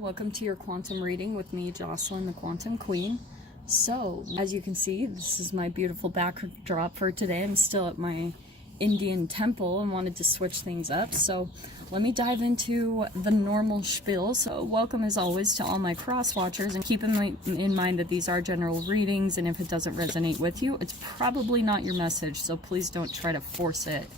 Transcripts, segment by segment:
Welcome to your quantum reading with me, Jocelyn, the Quantum Queen. So, as you can see, this is my beautiful backdrop for today. I'm still at my Indian temple and wanted to switch things up. So, let me dive into the normal spiel. So, welcome as always to all my cross watchers, and keep in mind that these are general readings, and if it doesn't resonate with you, it's probably not your message. So, please don't try to force it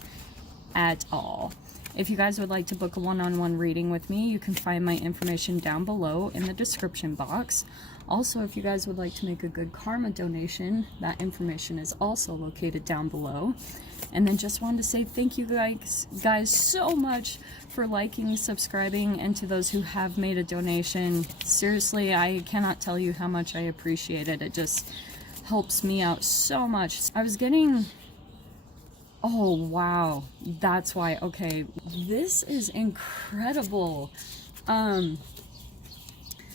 at all. If you guys would like to book a one-on-one reading with me, you can find my information down below in the description box. Also, if you guys would like to make a good karma donation, that information is also located down below. And then just wanted to say thank you guys so much for liking, subscribing, and to those who have made a donation. Seriously, I cannot tell you how much I appreciate it. It just helps me out so much. I was getting... Oh, wow. That's why. Okay. This is incredible.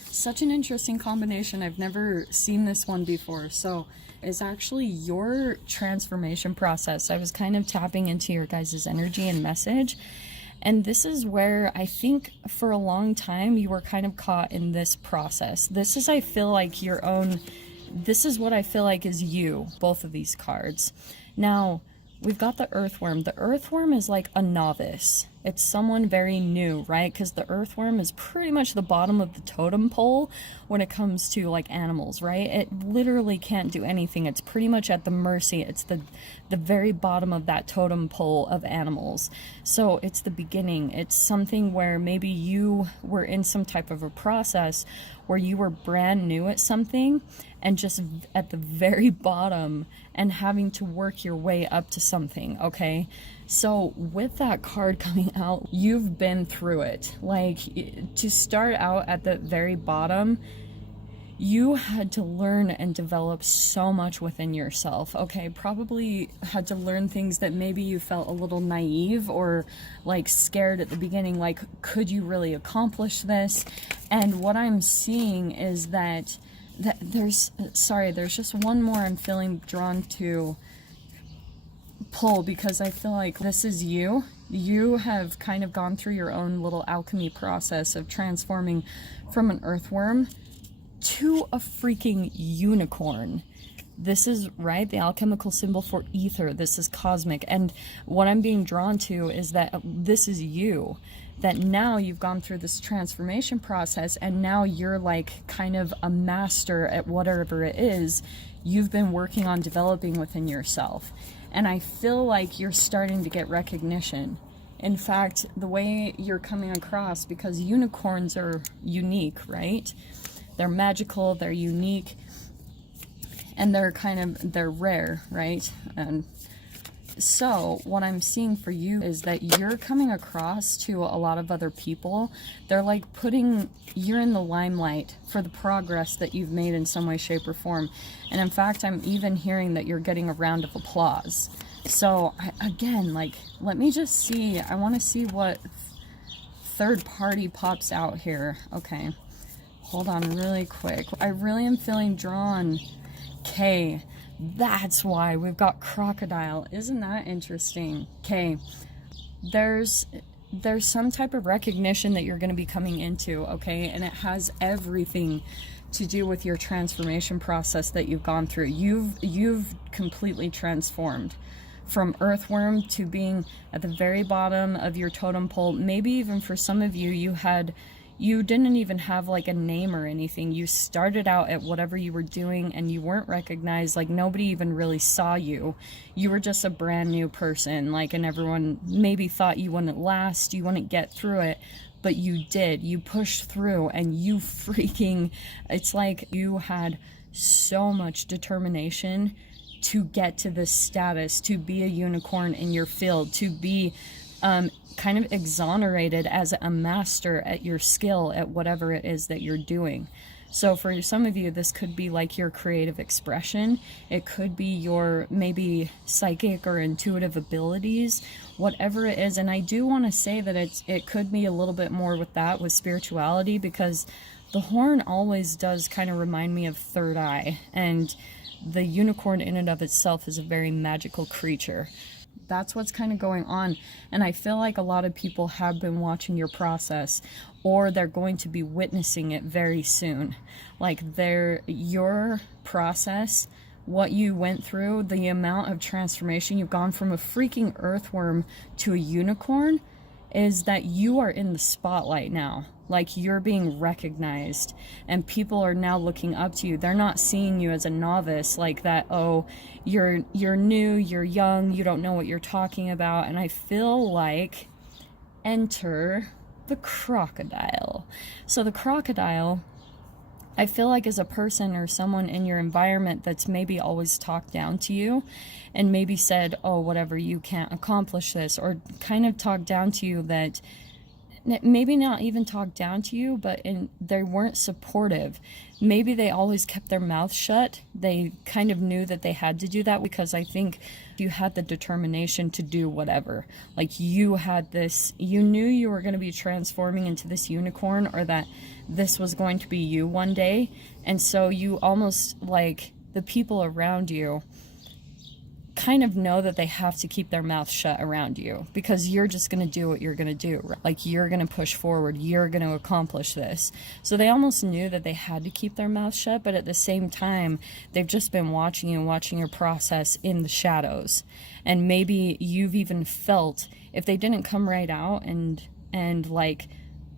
Such an interesting combination. I've never seen this one before. So it's actually your transformation process. I was kind of tapping into your guys' energy and message. And this is where I think for a long time you were kind of caught in this process. This is, I feel like, your own, this is what I feel like is you, both of these cards. Now, we've got the earthworm. The earthworm is like a novice. It's someone very new, right? Because the earthworm is pretty much the bottom of the totem pole when it comes to like animals, right? It literally can't do anything. It's pretty much at the mercy. It's the very bottom of that totem pole of animals. So it's the beginning. It's something where maybe you were in some type of a process where you were brand new at something and just at the very bottom and having to work your way up to something, okay? So with that card coming out, you've been through it. Like, to start out at the very bottom, you had to learn and develop so much within yourself, okay? Probably had to learn things that maybe you felt a little naive or like scared at the beginning, like, could you really accomplish this? And what I'm seeing is that there's just one more I'm feeling drawn to pull, because I feel like this is you. You have kind of gone through your own little alchemy process of transforming from an earthworm to a freaking unicorn. This is, right, the alchemical symbol for ether. This is cosmic. And what I'm being drawn to is that this is you. That now you've gone through this transformation process and now you're like kind of a master at whatever it is you've been working on developing within yourself. And I feel like you're starting to get recognition. In fact, the way you're coming across, because unicorns are unique, right? They're magical, they're unique, and they're rare, right? And so what I'm seeing for you is that you're coming across to a lot of other people. They're like you're in the limelight for the progress that you've made in some way, shape, or form. And in fact, I'm even hearing that you're getting a round of applause. So again, like, let me just see. I want to see what third party pops out here. Okay, hold on really quick. I really am feeling drawn. Okay. That's why we've got crocodile. Isn't that interesting? Okay, there's some type of recognition that you're going to be coming into, okay? And it has everything to do with your transformation process that you've gone through. You've completely transformed from earthworm to being at the very bottom of your totem pole. Maybe even for some of you, you didn't even have like a name or anything. You started out at whatever you were doing and you weren't recognized. Like, nobody even really saw you. You were just a brand new person, like, and everyone maybe thought you wouldn't last, you wouldn't get through it, but you did. You pushed through and you it's like you had so much determination to get to this status, to be a unicorn in your field, to be kind of exonerated as a master at your skill at whatever it is that you're doing. So for some of you, this could be like your creative expression. It could be your maybe psychic or intuitive abilities, whatever it is. And I do want to say that it could be a little bit more with that, with spirituality, because the horn always does kind of remind me of third eye. And the unicorn in and of itself is a very magical creature. That's what's kind of going on. And I feel like a lot of people have been watching your process, or they're going to be witnessing it very soon. Like your process, what you went through, the amount of transformation you've gone from a freaking earthworm to a unicorn, is that you are in the spotlight now. Like, you're being recognized, and people are now looking up to you. They're not seeing you as a novice, like that, oh, you're new, you're young, you don't know what you're talking about. And I feel like, enter the crocodile. So the crocodile, I feel like, is a person or someone in your environment that's maybe always talked down to you, and maybe said, oh, whatever, you can't accomplish this, or kind of talked down to you, that maybe not even talked down to you, but they weren't supportive. Maybe they always kept their mouth shut. They kind of knew that they had to do that, because I think you had the determination to do whatever. Like, you had this, you knew you were going to be transforming into this unicorn, or that this was going to be you one day. And so you almost, like, the people around you kind of know that they have to keep their mouth shut around you, because you're just going to do what you're going to do. Like, you're going to push forward, you're going to accomplish this. So they almost knew that they had to keep their mouth shut, but at the same time, they've just been watching you and watching your process in the shadows. And maybe you've even felt, if they didn't come right out and like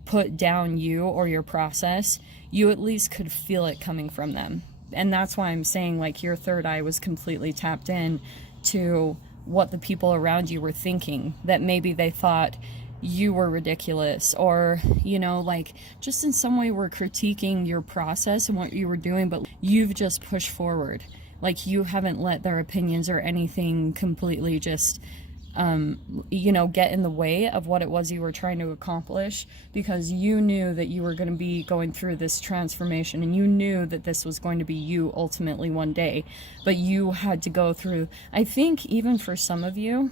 put down you or your process, you at least could feel it coming from them. And that's why I'm saying, like, your third eye was completely tapped in to what the people around you were thinking, that maybe they thought you were ridiculous, or, you know, like, just in some way were critiquing your process and what you were doing, but you've just pushed forward. Like, you haven't let their opinions or anything completely just you know, get in the way of what it was you were trying to accomplish, because you knew that you were going to be going through this transformation, and you knew that this was going to be you ultimately one day. But you had to go through, I think even for some of you,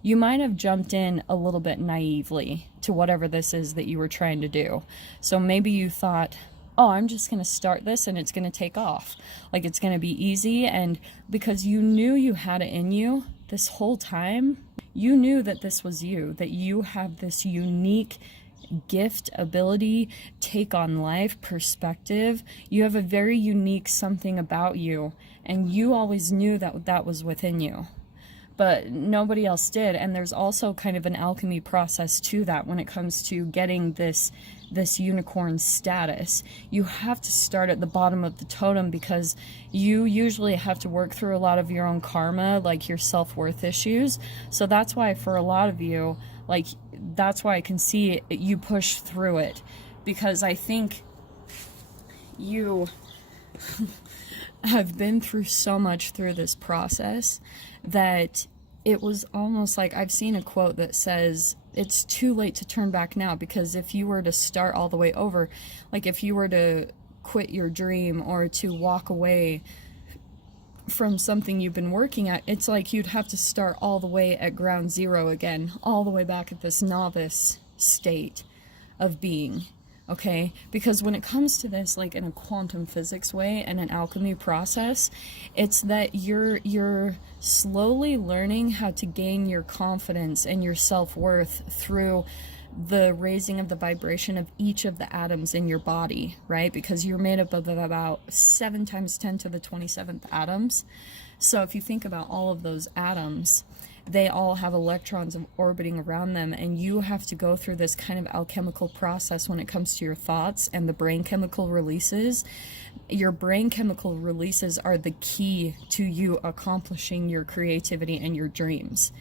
you might have jumped in a little bit naively to whatever this is that you were trying to do. So maybe you thought, oh, I'm just going to start this and it's going to take off. Like, it's going to be easy. And because you knew you had it in you this whole time, you knew that this was you, that you have this unique gift, ability, take on life, perspective. You have a very unique something about you, and you always knew that that was within you, but nobody else did. And there's also kind of an alchemy process to that when it comes to getting this unicorn status. You have to start at the bottom of the totem, because you usually have to work through a lot of your own karma, like your self-worth issues. So that's why for a lot of you, like, that's why I can see you push through it, because I think you have been through so much through this process that it was almost like, I've seen a quote that says, it's too late to turn back now, because if you were to start all the way over, like if you were to quit your dream or to walk away from something you've been working at, it's like you'd have to start all the way at ground zero again, all the way back at this novice state of being. Okay, because when it comes to this, like in a quantum physics way and an alchemy process, it's that you're slowly learning how to gain your confidence and your self-worth through the raising of the vibration of each of the atoms in your body, right? Because you're made up of about 7 times 10 to the 27th atoms. So if you think about all of those atoms, they all have electrons orbiting around them, and you have to go through this kind of alchemical process when it comes to your thoughts and the brain chemical releases. Your brain chemical releases are the key to you accomplishing your creativity and your dreams.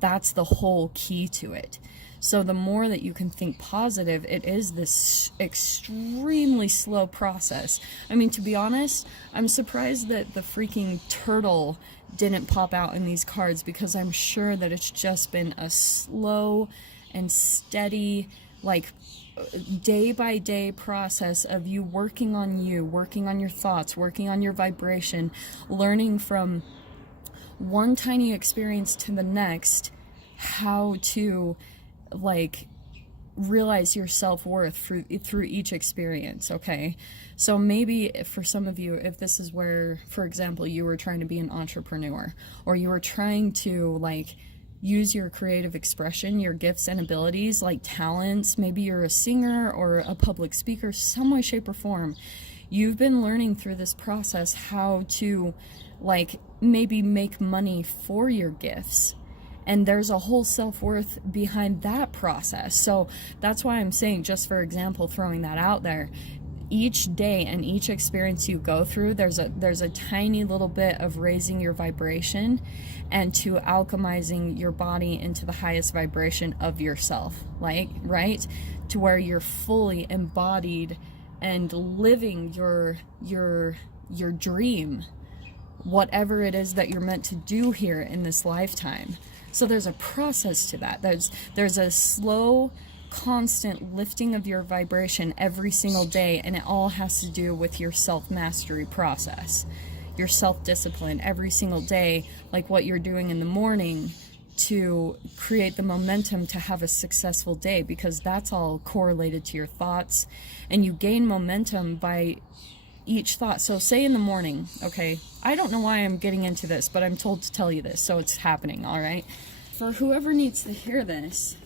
That's the whole key to it. So the more that you can think positive, it is this extremely slow process. I mean, to be honest, I'm surprised that the freaking turtle didn't pop out in these cards, because I'm sure that it's just been a slow and steady, like, day by day process of you, working on your thoughts, working on your vibration, learning from one tiny experience to the next how to, like, realize your self-worth through each experience. Okay, so maybe for some of you, if this is where, for example, you were trying to be an entrepreneur, or you were trying to, like, use your creative expression, your gifts and abilities, like talents. Maybe you're a singer or a public speaker, some way, shape, or form. You've been learning through this process how to, like, maybe make money for your gifts. And there's a whole self-worth behind that process. So that's why I'm saying, just for example, throwing that out there, each day and each experience you go through, there's a tiny little bit of raising your vibration and to alchemizing your body into the highest vibration of yourself, like, right? To where you're fully embodied and living your dream, whatever it is that you're meant to do here in this lifetime. So there's a process to that. There's a slow, constant lifting of your vibration every single day, and it all has to do with your self-mastery process, your self-discipline every single day, like what you're doing in the morning to create the momentum to have a successful day, because that's all correlated to your thoughts, and you gain momentum by each thought. So say in the morning, okay, I don't know why I'm getting into this, but I'm told to tell you this, so it's happening, all right? For whoever needs to hear this,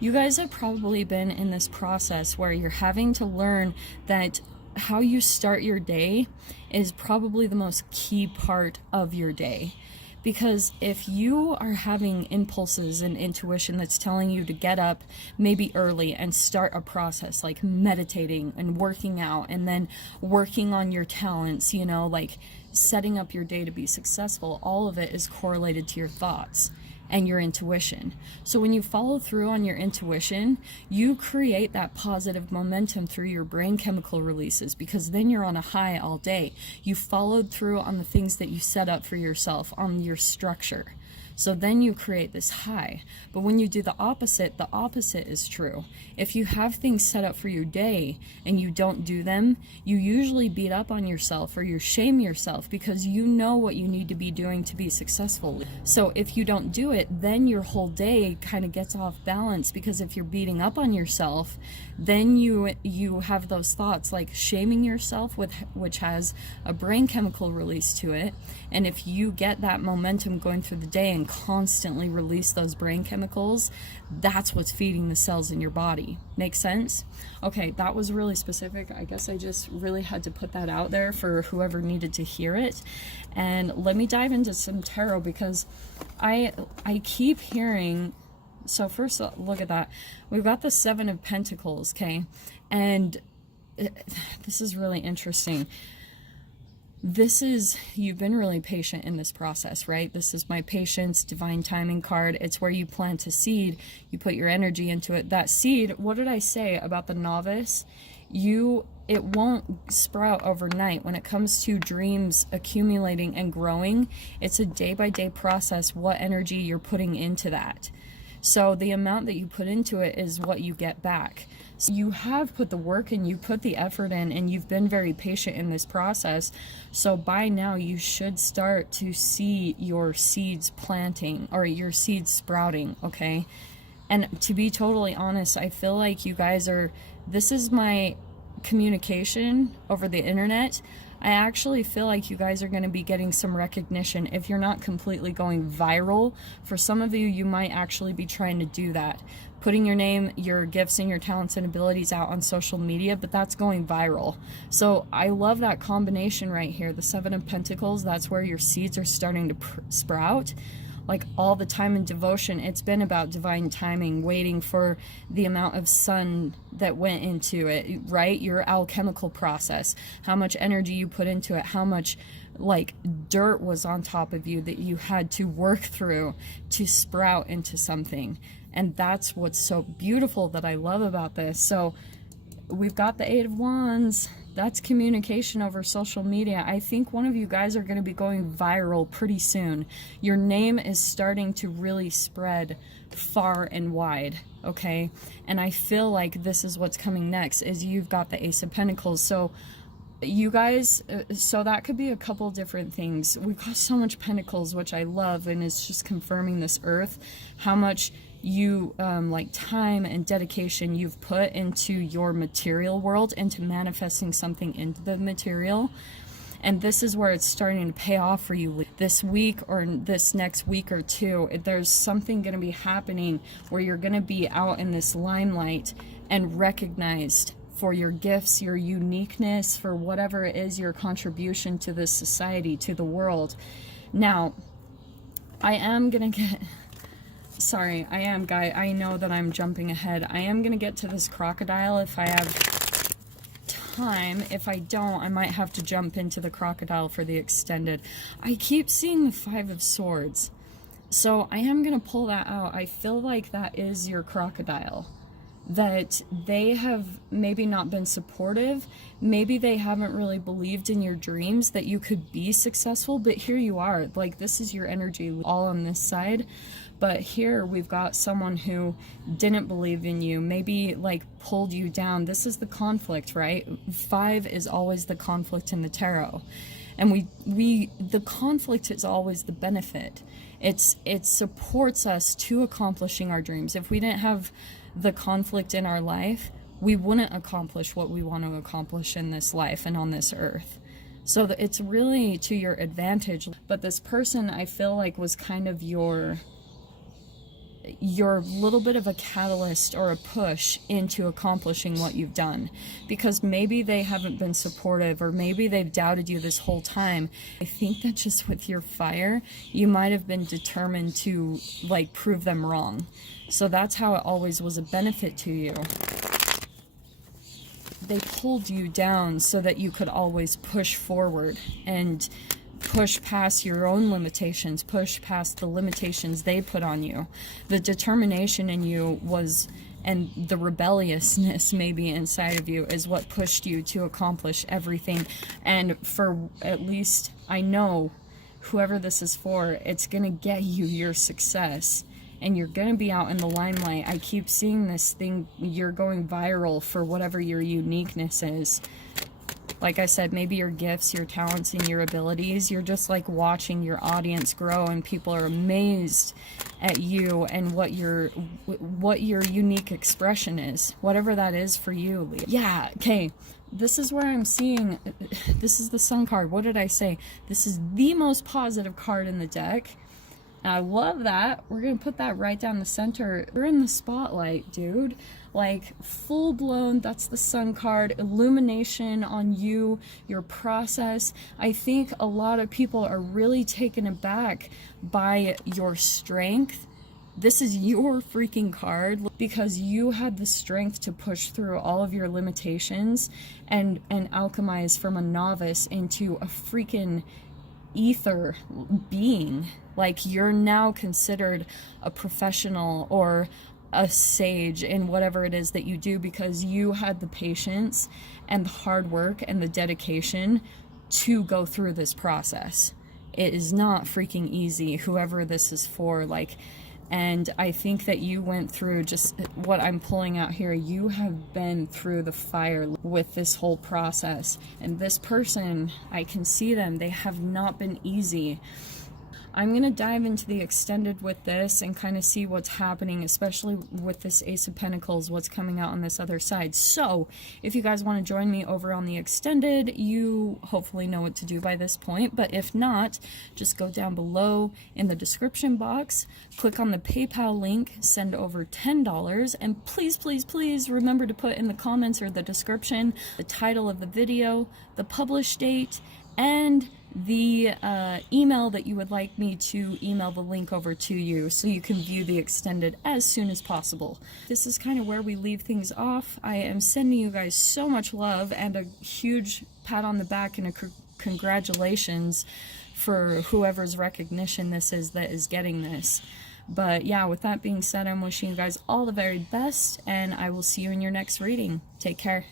you guys have probably been in this process where you're having to learn that how you start your day is probably the most key part of your day. Because if you are having impulses and intuition that's telling you to get up maybe early and start a process like meditating and working out and then working on your talents, you know, like setting up your day to be successful, all of it is correlated to your thoughts and your intuition. So when you follow through on your intuition, you create that positive momentum through your brain chemical releases, because then you're on a high all day. You followed through on the things that you set up for yourself, on your structure. So then you create this high. But when you do the opposite is true. If you have things set up for your day and you don't do them, you usually beat up on yourself or you shame yourself because you know what you need to be doing to be successful. So if you don't do it, then your whole day kind of gets off balance, because if you're beating up on yourself, then you have those thoughts like shaming yourself, which has a brain chemical release to it. And if you get that momentum going through the day and constantly release those brain chemicals, that's what's feeding the cells in your body. Make sense? Okay, that was really specific. I guess I just really had to put that out there for whoever needed to hear it. And let me dive into some tarot, because I keep hearing. So first, look at that. We've got the Seven of Pentacles, okay? And this is really interesting. You've been really patient in this process, right? This is my patience, divine timing card. It's where you plant a seed, you put your energy into it. That seed, what did I say about the novice? It won't sprout overnight. When it comes to dreams accumulating and growing, it's a day-by-day process, what energy you're putting into that. So the amount that you put into it is what you get back. So you have put the work and you put the effort in, and you've been very patient in this process. So by now you should start to see your seeds planting or your seeds sprouting, okay? And to be totally honest, I feel like you guys this is my communication over the internet. I actually feel like you guys are going to be getting some recognition. If you're not completely going viral, for some of you, you might actually be trying to do that. Putting your name, your gifts, and your talents and abilities out on social media, but that's going viral. So I love that combination right here. The Seven of Pentacles, that's where your seeds are starting to sprout. Like all the time and devotion, it's been about divine timing, waiting for the amount of sun that went into it, right? Your alchemical process, how much energy you put into it, how much like dirt was on top of you that you had to work through to sprout into something. And that's what's so beautiful that I love about this. So we've got the Eight of Wands. That's communication over social media. I think one of you guys are going to be going viral pretty soon. Your name is starting to really spread far and wide, okay? And I feel like this is what's coming next, is you've got the Ace of Pentacles. So you guys, so that could be a couple different things. We've got so much pentacles, which I love, and it's just confirming this earth, how much you like time and dedication you've put into your material world, into manifesting something into the material. And this is where it's starting to pay off for you this week or this next week or two. There's something going to be happening where you're going to be out in this limelight and recognized for your gifts, your uniqueness, for whatever it is, your contribution to this society, to the world. Now, I am going to get... Sorry, I know that I'm jumping ahead. I am going to get to this crocodile if I have time. If I don't, I might have to jump into the crocodile for the extended. I keep seeing the Five of Swords, so I am going to pull that out. I feel like that is your crocodile. That they have maybe not been supportive, maybe they haven't really believed in your dreams that you could be successful, but here you are. Like, this is your energy all on this side. But here we've got someone who didn't believe in you, maybe like pulled you down. This is the conflict, right? 5 is always the conflict in the tarot. And the conflict is always the benefit. It supports us to accomplishing our dreams. If we didn't have the conflict in our life, we wouldn't accomplish what we want to accomplish in this life and on this earth. So it's really to your advantage. But this person, I feel like, was kind of your little bit of a catalyst or a push into accomplishing what you've done, because maybe they haven't been supportive, or maybe they've doubted you this whole time. I think that just with your fire, you might have been determined to like prove them wrong. So that's how it always was a benefit to you. They pulled you down so that you could always push forward and push past your own limitations, push past the limitations they put on you. The determination in you was, and the rebelliousness maybe inside of you, is what pushed you to accomplish everything. And for at least, I know, whoever this is for, it's going to get you your success. And you're going to be out in the limelight. I keep seeing this thing, you're going viral for whatever your uniqueness is. Like I said, maybe your gifts, your talents, and your abilities. You're just like watching your audience grow, and people are amazed at you and what your unique expression is. Whatever that is for you, Leah. Yeah, okay. This is where I'm seeing, this is the Sun card. What did I say? This is the most positive card in the deck. I love that. We're going to put that right down the center. You're in the spotlight, dude. Like, full-blown, that's the Sun card. Illumination on you, your process. I think a lot of people are really taken aback by your strength. This is your freaking card, because you had the strength to push through all of your limitations and alchemize from a novice into a freaking ether being. Like, you're now considered a professional or a sage in whatever it is that you do, because you had the patience and the hard work and the dedication to go through this process. It is not freaking easy, whoever this is for. Like, and I think that you went through, just what I'm pulling out here, you have been through the fire with this whole process. And this person, I can see them, they have not been easy. I'm going to dive into the extended with this and kind of see what's happening, especially with this Ace of Pentacles, what's coming out on this other side. So if you guys want to join me over on the extended, you hopefully know what to do by this point. But if not, just go down below in the description box, click on the PayPal link, send over $10, and please, please, please remember to put in the comments or the description the title of the video, the publish date, and the email that you would like me to email the link over to you, so you can view the extended as soon as possible. This is kind of where we leave things off. I am sending you guys so much love and a huge pat on the back and a congratulations for whoever's recognition this is that is getting this. But yeah, with that being said, I'm wishing you guys all the very best, and I will see you in your next reading. Take care.